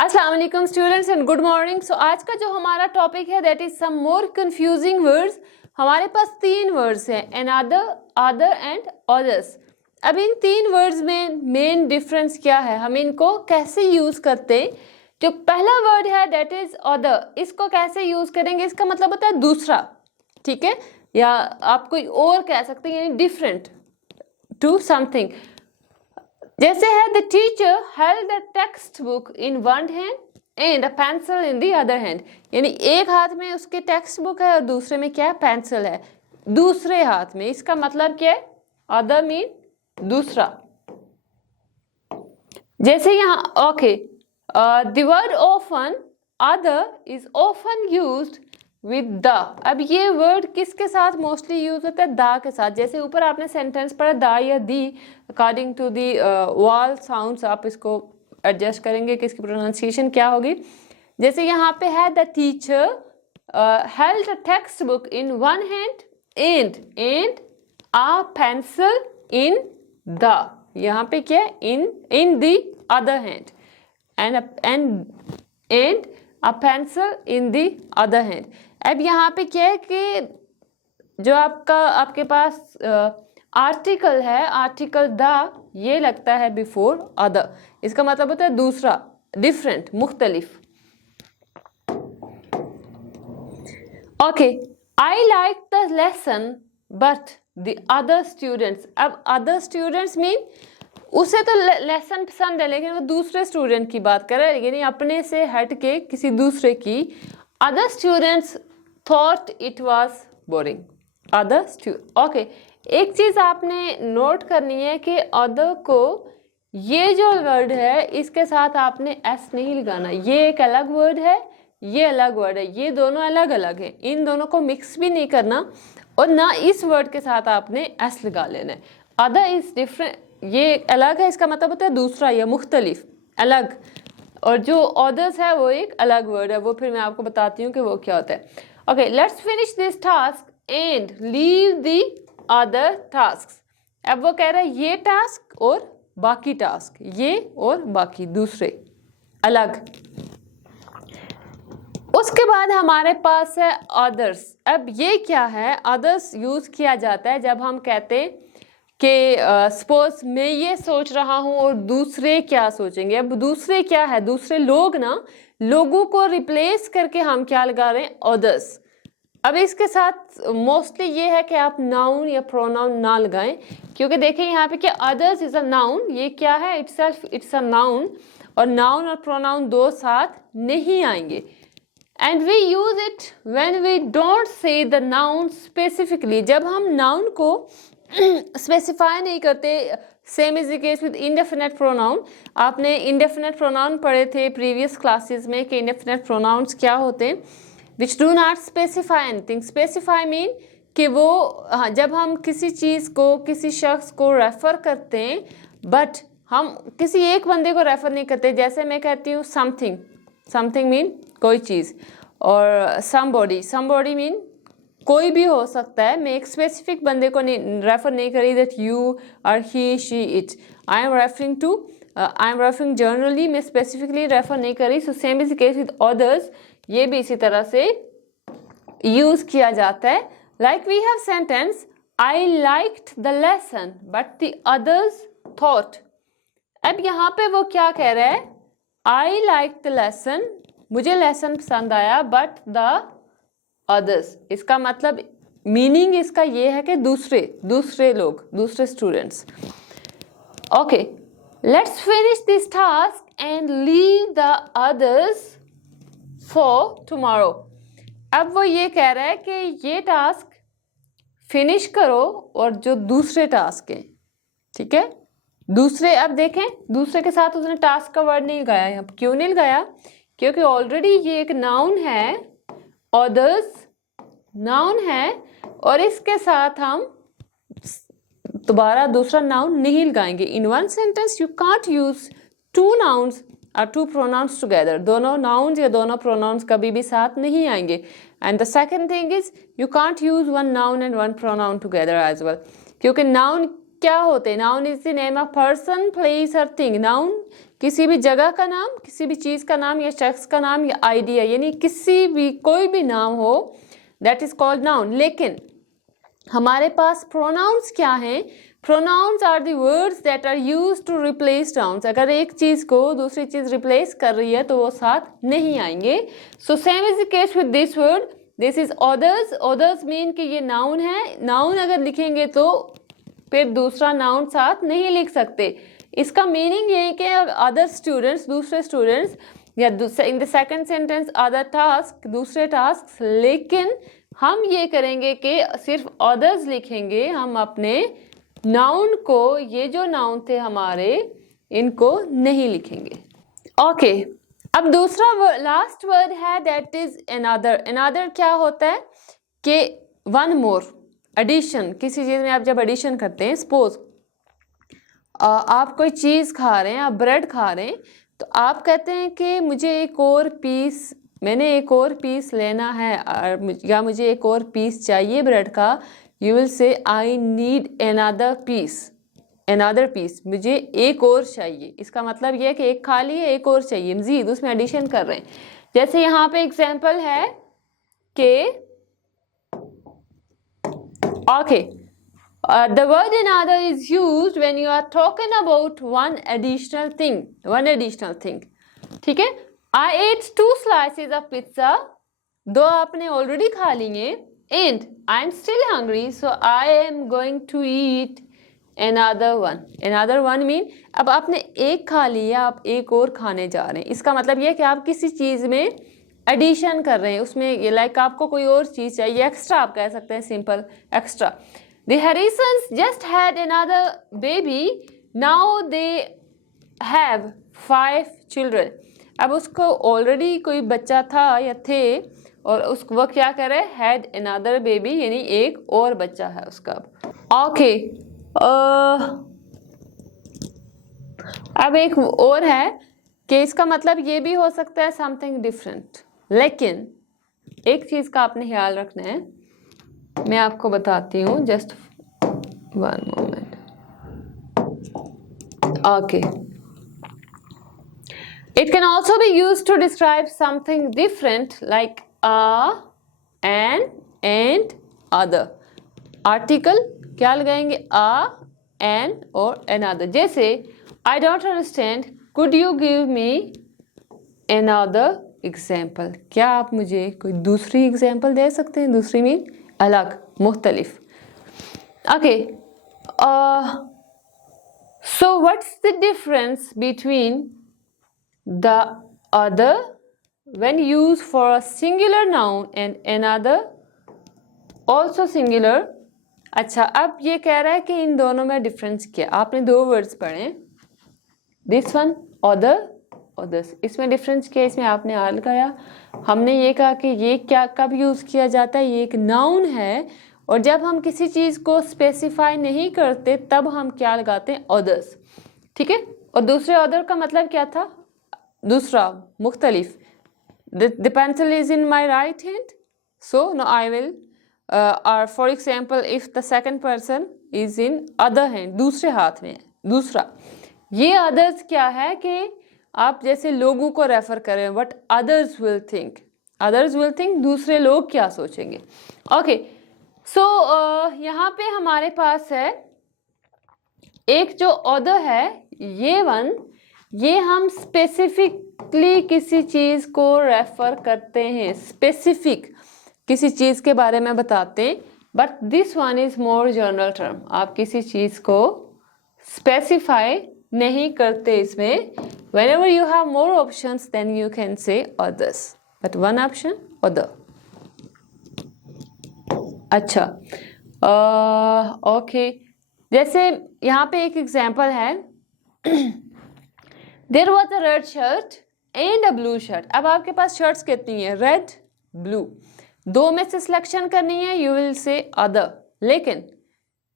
अस्सलाम वालेकुम students and good morning. So आज का जो हमारा टॉपिक है that is some more confusing words. हमारे पास तीन वर्ड्स हैं, अनदर, अदर एंड अदर्स। अब इन तीन वर्ड्स में मेन डिफरेंस क्या है, हम इनको कैसे यूज करते हैं। जो पहला वर्ड है दैट इज अदर, इसको कैसे यूज करेंगे, इसका मतलब होता है दूसरा, ठीक है, या आप कोई और कह सकते हैं, यानी डिफरेंट टू समथिंग। जैसे है the teacher held the text book in one hand and a pencil in the other hand, यानी एक हाथ में उसके टेक्स्ट बुक है और दूसरे में क्या है, पेंसिल है, दूसरे हाथ में। इसका मतलब क्या है, अदर मीन दूसरा। जैसे यहाँ okay, the word often, other is often used with the. अब ये वर्ड किसके साथ मोस्टली यूज होता है, दा के साथ। जैसे ऊपर आपने सेंटेंस पढ़ा दा या the, according to the vowel sounds आप इसको एडजस्ट करेंगे कि इसकी प्रोनाउंसिएशन क्या होगी। जैसे यहाँ पे है the teacher held a text book in one hand and a pencil in the, यहाँ पे क्या है, इन the other hand and a pencil in the other hand. अब यहाँ पे क्या है कि जो आपके पास आर्टिकल है, आर्टिकल द, ये लगता है बिफोर अदर। इसका मतलब होता है दूसरा, डिफरेंट, मुख्तलिफ। Okay, I like the lesson but the other students. अब अदर स्टूडेंट्स मीन उसे तो लेसन पसंद है लेकिन वो दूसरे स्टूडेंट की बात कर रहा है, यानी अपने से हट के किसी दूसरे की। Other students thought it was boring. Other student, okay, एक चीज आपने नोट करनी है कि अदर को ये जो वर्ड है इसके साथ आपने एस नहीं लगाना। ये एक अलग वर्ड है, ये अलग वर्ड है, ये दोनों अलग अलग है, इन दोनों को मिक्स भी नहीं करना और ना इस वर्ड के साथ आपने एस लगा लेना है। अदर इज डिफरेंट, ये अलग है, इसका मतलब होता है दूसरा या मुख्तलिफ, अलग। और जो अदर्स है वो एक अलग वर्ड है, वो फिर मैं आपको बताती हूँ कि वो क्या होता है। Okay, let's finish this task and leave the other task. अब वो कह रहा है ये टास्क और बाकी टास्क, ये और बाकी दूसरे, अलग। उसके बाद हमारे पास है अदर्स। अब ये क्या है, अदर्स यूज किया जाता है जब हम कहते हैं कि सपोज मैं ये सोच रहा हूँ और दूसरे क्या सोचेंगे। अब दूसरे क्या है, दूसरे लोग ना, लोगों को रिप्लेस करके हम क्या लगा रहे हैं, अदर्स। अब इसके साथ मोस्टली ये है कि आप नाउन या प्रोनाउन ना लगाएं, क्योंकि देखिए यहाँ पे क्या, अदर्स इज अ नाउन, ये क्या है, इट्स अ नाउन, और नाउन और प्रोनाउन दो साथ नहीं आएंगे। And we use it when we don't say the noun specifically, जब हम नाउन को स्पेसिफाई नहीं करते। Same is the case with indefinite pronoun. आपने इंडेफिनेट प्रोनाउन पढ़े थे प्रीवियस क्लासेस में कि इंडेफिनेट प्रोनाउंस क्या होते हैं, which do not specify anything. Specify mean कि वो, हाँ, जब हम किसी चीज़ को, किसी शख्स को रेफर करते हैं, बट हम किसी एक बंदे को रेफर नहीं करते। जैसे मैं कहती हूँ समथिंग, समथिंग मीन कोई चीज़, और समबॉडी मीन कोई भी हो सकता है। मैं एक स्पेसिफिक बंदे को रेफर नहीं करी दैट यू और he she it. I am referring generally, मैं स्पेसिफिकली रेफर नहीं करी। So same is the case with others, ये भी इसी तरह से यूज किया जाता है। Like we have sentence, I liked the lesson but the others thought. अब यहाँ पे वो क्या कह रहा है, आई लाइक द लेसन, मुझे लेसन पसंद आया, बट द अदर्स, इसका मतलब मीनिंग इसका ये है कि दूसरे लोग, दूसरे students. Okay, let's finish this task and leave the others for tomorrow. अब वो ये कह रहा है कि ये टास्क फिनिश करो और जो दूसरे टास्क हैं, ठीक है, दूसरे। अब देखें, दूसरे के साथ उसने टास्क का वर्ड नहीं लगाया। यहाँ क्यों नहीं लगाया, क्योंकि ऑलरेडी ये एक नाउन है, अदर्स नाउन है, और इसके साथ हम दोबारा दूसरा नाउन नहीं लगाएंगे। In one sentence you can't use two nouns और टू प्रोनाउंस टुगेदर। दोनों नाउन्स या दोनों प्रोनाउंस कभी भी साथ नहीं आएंगे। And the second thing is you can't use one noun and one pronoun together as well, क्योंकि नाउन क्या होते हैं? Noun is the name of person, place और थिंग। नाउन किसी भी जगह का नाम, किसी भी चीज का नाम या शख्स का नाम या आइडिया, यानी किसी भी कोई भी नाम हो, दैट इज कॉल्ड नाउन। लेकिन हमारे पास प्रोनाउंस क्या हैं? Pronouns are the words that are used to replace nouns. अगर एक चीज को दूसरी चीज रिप्लेस कर रही है तो वो साथ नहीं आएंगे। सो same is the case with this word, this is others. Others mean कि ये नाउन है। नाउन अगर लिखेंगे तो फिर दूसरा नाउन साथ नहीं लिख सकते। इसका मीनिंग ये है कि अदर स्टूडेंट्स, दूसरे स्टूडेंट्स, या in the second sentence other task, दूसरे टास्क। लेकिन हम ये करेंगे कि सिर्फ अदर्स लिखेंगे, हम अपने नाउन को, ये जो नाउन थे हमारे, इनको नहीं लिखेंगे। ओके, अब दूसरा लास्ट वर्ड है दैट इज अनदर। अनदर क्या होता है कि वन मोर, एडिशन। किसी चीज़ में आप जब एडिशन करते हैं, सपोज आप कोई चीज़ खा रहे हैं, आप ब्रेड खा रहे हैं, तो आप कहते हैं कि मुझे एक और पीस, मैंने एक और पीस लेना है, या मुझे एक और पीस चाहिए ब्रेड का। You will say I need another piece, another piece, मुझे एक और चाहिए। इसका मतलब यह है कि एक खा लिए, एक और चाहिए, मजीद उसमें एडिशन कर रहे हैं। जैसे यहाँ पे एग्जाम्पल है कि okay, the word another is used when you are talking about one additional thing, one additional thing. ठीक है? I ate 2 slices of pizza. 2 आपने ऑलरेडी खा लिए, and I am still hungry, so I am going to eat another one. Another one mean अब आपने एक खा लिया, आप एक और खाने जा रहे हैं। इसका मतलब यह है कि आप किसी चीज़ में एडिशन कर रहे हैं, उसमें ये लाइक आपको कोई और चीज़ चाहिए, एक्स्ट्रा आप कह सकते हैं, simple extra. The Harrisons just had another baby. Now they have 5 children. अब उसको ऑलरेडी कोई बच्चा था या थे, और उसको वो क्या कर रहे हैं? Had another baby, यानी एक और बच्चा है उसका। ओके, अब एक और है कि इसका मतलब ये भी हो सकता है something different, लेकिन एक चीज़ का आपने ख्याल रखना है, मैं आपको बताती हूँ, just one moment. Okay, it can also be used to describe something different like a, and other. Article क्या लगाएंगे? अ, एंड और अनदर। जैसे I don't understand, could you give me another example? क्या आप मुझे कोई दूसरी एग्जाम्पल दे सकते हैं? दूसरी मीन अलग, मुख्तलिफ। Okay, so what's the difference between the other when used for a singular noun and another also singular? अच्छा, अब ये कह रहा है कि इन दोनों में डिफरेंस क्या? आपने 2 वर्ड्स पढ़े, दिस वन अदर, अदर्स। इसमें डिफरेंस क्या है? इसमें आपने आ लगाया। हमने ये कहा कि ये क्या कब यूज़ किया जाता है? ये एक नाउन है, और जब हम किसी चीज़ को स्पेसिफाई नहीं करते तब हम क्या लगाते हैं? अदर्स। ठीक है? और दूसरे अदर का मतलब क्या था? दूसरा, मुख्तलिफ। The pencil is in my right hand, so no I will, और for example if the second person is in other hand, दूसरे हाथ में है, दूसरा। ये अदर्स क्या है कि आप जैसे लोगों को रेफर करें, what others will think, others will think, दूसरे लोग क्या सोचेंगे। ओके, सो यहाँ पे हमारे पास है एक जो अदर है, ये वन, ये हम स्पेसिफिकली किसी चीज़ को रेफर करते हैं, स्पेसिफिक किसी चीज़ के बारे में बताते हैं। But this one is more general term, आप किसी चीज़ को स्पेसिफाई नहीं करते इसमें। whenever you have more options then you can say others, but one option other. अच्छा, ओके, जैसे यहाँ पे एक एग्जाम्पल है, there was a red shirt and a blue shirt. अब आपके पास शर्ट्स कितनी है? Red, blue. 2 में से सिलेक्शन करनी है, you will say other। लेकिन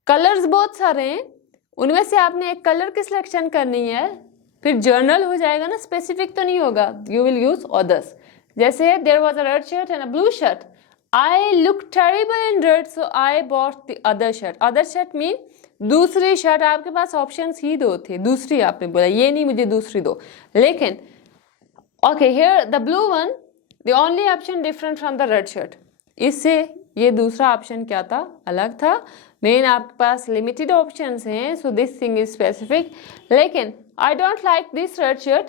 कलर्स बहुत सारे हैं, उनमें से आपने एक कलर की सिलेक्शन करनी है, फिर जर्नल हो जाएगा ना, स्पेसिफिक तो नहीं होगा, यू विल यूज अदर्स। जैसे there was a red shirt and a blue shirt, I look terrible in red so I bought the other shirt. Other shirt mean दूसरी शर्ट, आपके पास ऑप्शंस ही दो थे, दूसरी आपने बोला, ये नहीं मुझे दूसरी दो, लेकिन okay here the blue one the only option different from the red shirt, इससे ये दूसरा ऑप्शन क्या था, अलग था। मेन आपके पास लिमिटेड ऑप्शंस हैं, so this thing is specific. लेकिन I don't like this red shirt,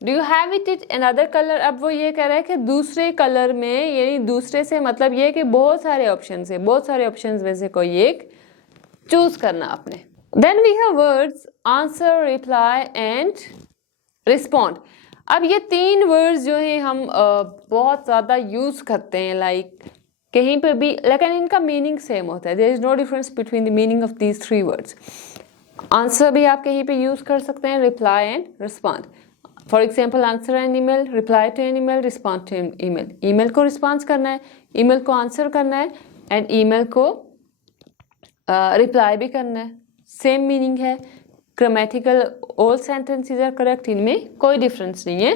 do you have it in another colour. अब वो ये कह रहा है कि दूसरे कलर में, यानी दूसरे से मतलब ये कि बहुत सारे ऑप्शन है, बहुत सारे ऑप्शन में से कोई एक चूज करना आपने। Then we have words answer, reply and respond. अब ये तीन वर्ड्स जो है हम बहुत ज़्यादा यूज़ करते हैं, लाइक कहीं पे भी, लेकिन इनका मीनिंग सेम होता है। There is no difference between the meaning of these three words. Answer भी आप कहीं पे यूज़ कर सकते हैं, reply and respond. For example answer an email, reply to an email, respond to an email. Email को रिस्पॉन्स करना है, ईमेल को आंसर करना है एंड ईमेल को रिप्लाई भी करना है, सेम मीनिंग है। Grammatical all sentences are correct, इनमें कोई डिफरेंस नहीं है।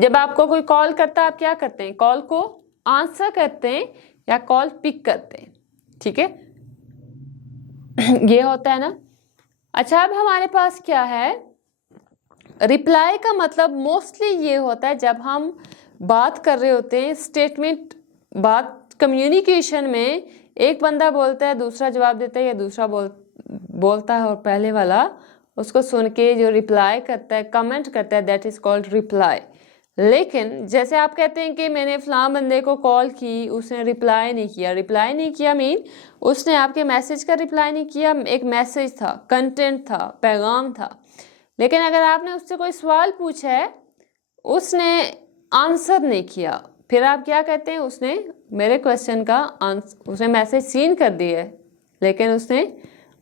जब आपको कोई कॉल करता है आप क्या करते हैं, कॉल को आंसर करते हैं या कॉल पिक करते हैं, ठीक है। ये होता है ना। अच्छा, अब हमारे पास क्या है, रिप्लाई का मतलब मोस्टली ये होता है जब हम बात कर रहे होते हैं, स्टेटमेंट, बात कम्युनिकेशन में एक बंदा बोलता है, दूसरा जवाब देता है, या दूसरा बोलता है और पहले वाला उसको सुन के जो रिप्लाई करता है, कमेंट करता है, दैट इज कॉल्ड रिप्लाई। लेकिन जैसे आप कहते हैं कि मैंने फलां बंदे को कॉल की, उसने रिप्लाई नहीं किया। रिप्लाई नहीं किया मीन उसने आपके मैसेज का रिप्लाई नहीं किया, एक मैसेज था, कंटेंट था, पैगाम था। लेकिन अगर आपने उससे कोई सवाल पूछा है, उसने आंसर नहीं किया, फिर आप क्या कहते हैं, उसने मेरे क्वेश्चन का आंसर, उसने मैसेज सीन कर दिया है लेकिन उसने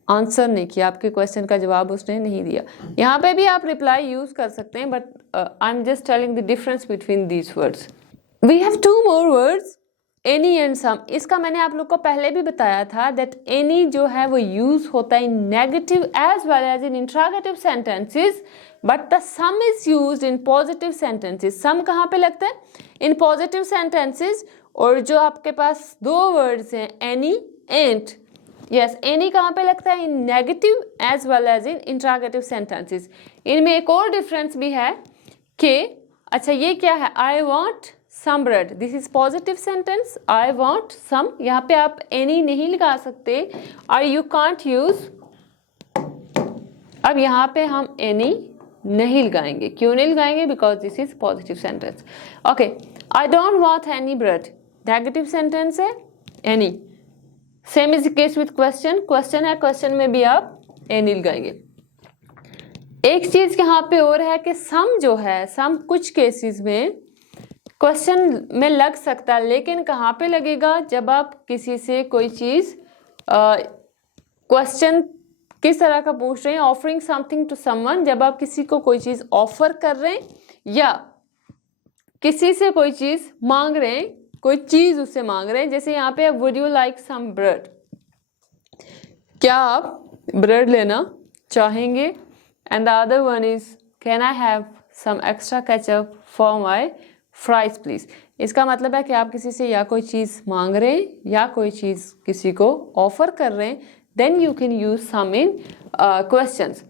आंसर नहीं किया, आपके क्वेश्चन का जवाब उसने नहीं दिया। यहाँ पे भी आप रिप्लाई यूज कर सकते हैं, but I am just telling the difference between these words. We have two more words, any and some. इसका मैंने आप लोग को पहले भी बताया था दैट एनी जो है वो यूज होता है in negative as well as in interrogative sentences, but the some is used in positive sentences. Some कहाँ पे लगता है, इन पॉजिटिव सेंटेंसेस। और जो आपके पास दो वर्ड्स हैं एनी एंड, यस, एनी कहाँ पे लगता है, in negative as well as in interrogative sentences. इनमें एक और डिफरेंस भी है कि अच्छा ये क्या है, I want some bread, this is positive sentence, I want some, यहाँ पे आप एनी नहीं लगा सकते और यू कांट यूज। अब यहाँ पे हम एनी नहीं लगाएंगे, क्यों नहीं लगाएंगे, because this is positive sentence. Okay, I don't want any bread, negative sentence है, any. Same is the case with question, question है, क्वेश्चन में भी आप एनी लगाएंगे। एक चीज यहाँ पे और है कि सम जो है, सम कुछ केसेस में क्वेश्चन में लग सकता है, लेकिन कहाँ पे लगेगा, जब आप किसी से कोई चीज क्वेश्चन किस तरह का पूछ रहे हैं, ऑफरिंग समथिंग टू समवन, जब आप किसी को कोई चीज ऑफर कर रहे हैं या किसी से कोई चीज मांग रहे हैं, कोई चीज उससे मांग रहे हैं। जैसे यहाँ पे would you like some bread, क्या आप ब्रेड लेना चाहेंगे, and the other one is can I have some extra ketchup for my fries please. इसका मतलब है कि आप किसी से या कोई चीज मांग रहे हैं या कोई चीज किसी को ऑफर कर रहे हैं, then you can use some in questions.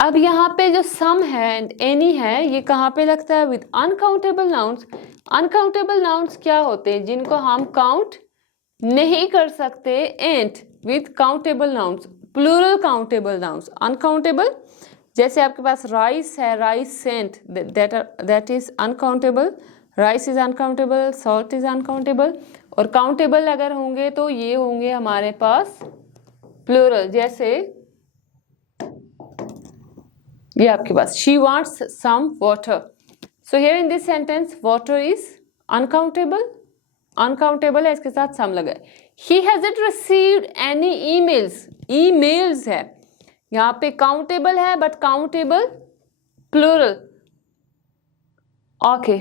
अब यहाँ पे जो सम है एंड एनी है, ये कहाँ पे लगता है, with uncountable nouns. Uncountable nouns क्या होते हैं, जिनको हम काउंट नहीं कर सकते, and with countable nouns, plural countable nouns. Uncountable, जैसे आपके पास राइस है, rice sent, that is uncountable, rice is uncountable, salt is uncountable. और काउंटेबल अगर होंगे तो ये होंगे हमारे पास प्लूरल, जैसे ये आपके पास she wants some water. So here in this sentence water is uncountable, uncountable है, इसके साथ सम लगा है। He hasn't received any emails, emails है, यहाँ पे काउंटेबल है बट काउंटेबल प्लूरल। ओके,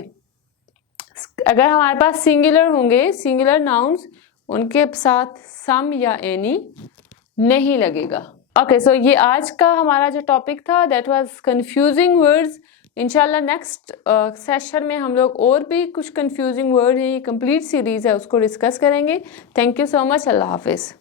अगर हमारे पास सिंगुलर होंगे, सिंगुलर नाउन्स, उनके साथ सम या एनी नहीं लगेगा। ओके, सो ये आज का हमारा जो टॉपिक था दैट वाज कंफ्यूजिंग वर्ड्स। इंशाल्लाह नेक्स्ट सेशन में हम लोग और भी कुछ कंफ्यूजिंग वर्ड हैं, ये कंप्लीट सीरीज है, उसको डिस्कस करेंगे। थैंक यू सो मच, अल्लाह हाफिज़।